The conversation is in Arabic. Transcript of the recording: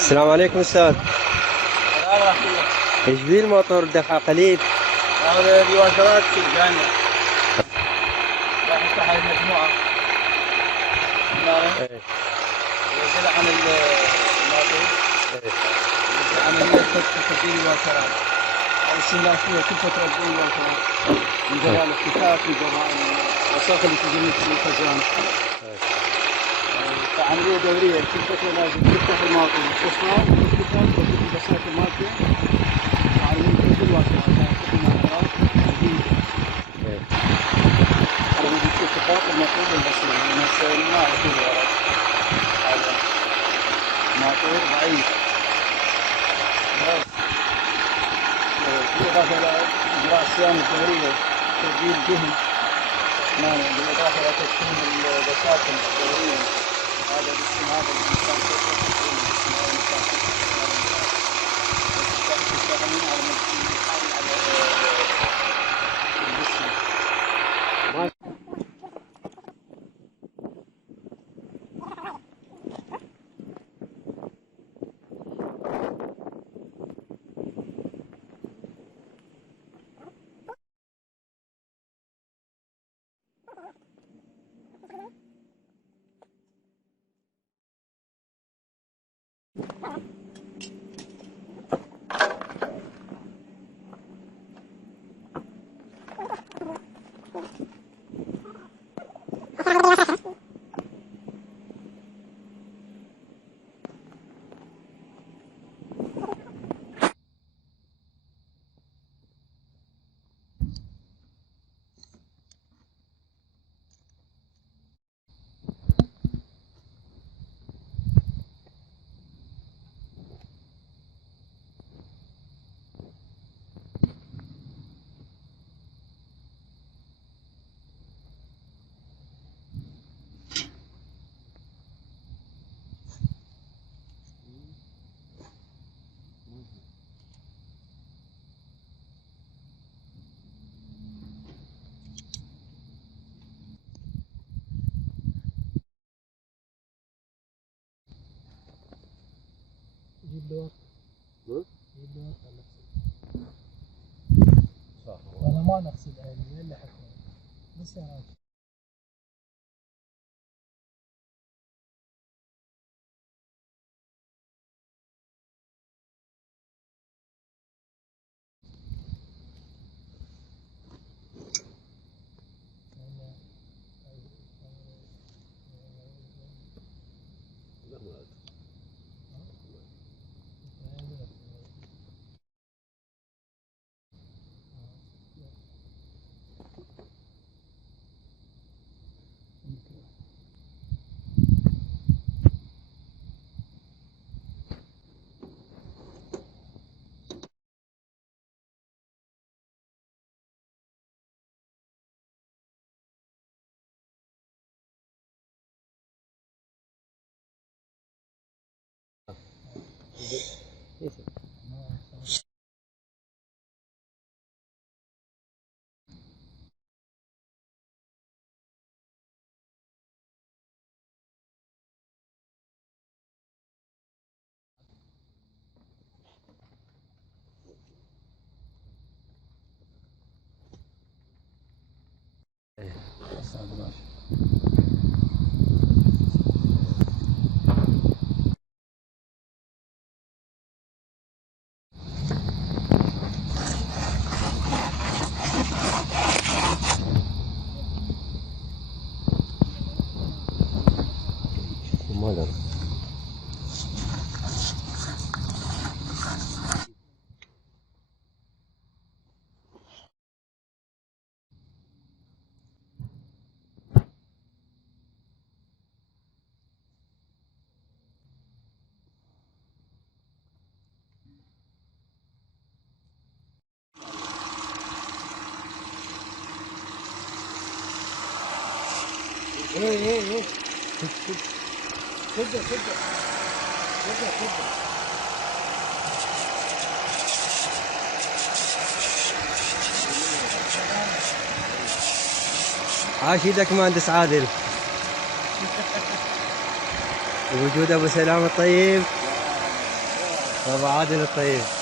السلام عليكم استاذ. السلام ورحمة الله. ايش بيه الموتور دفع قليل؟ هذا الواشرات في الجامعة راح يفتح هاي المجموعة امبارح ايه ينزل عن الموتور، ايه ينزل عملية فتح تبديل الواشرات أو استهلاكية كل فترة تبديل الواشرات من جراء الاحتكاك من جراء الوساخة اللي تجي في الخزان. فعملية دورية كل فترة لازم تفتح الموتور وتصفى وتفتح وتفتح البساط المالكة وعملية تبديل الواشرات تفتح الواشرات جديدة. ايه أنا بدي أشوف خطوات الموتور والبسيط، ما أعرف شو الغرض. هذا الموتور ضعيف بس بالإضافة إلى إجراء الصيانة الدورية تبديل دهن بالإضافة إلى تدخين البساتين الدورية. هذا باستمرار الإنسان كيف يستخدم باستمرار الإنسان يشتغلون على الحال على الجسم. جيب لي ورقة. جيب لي ورقة نغسل. أنا ما نغسل عيني اللي حكوا بس أنا ما ادري. ايه تبدأ عاش يدك مهندس عادل. وجود ابو سلام الطيب. أبو عادل الطيب.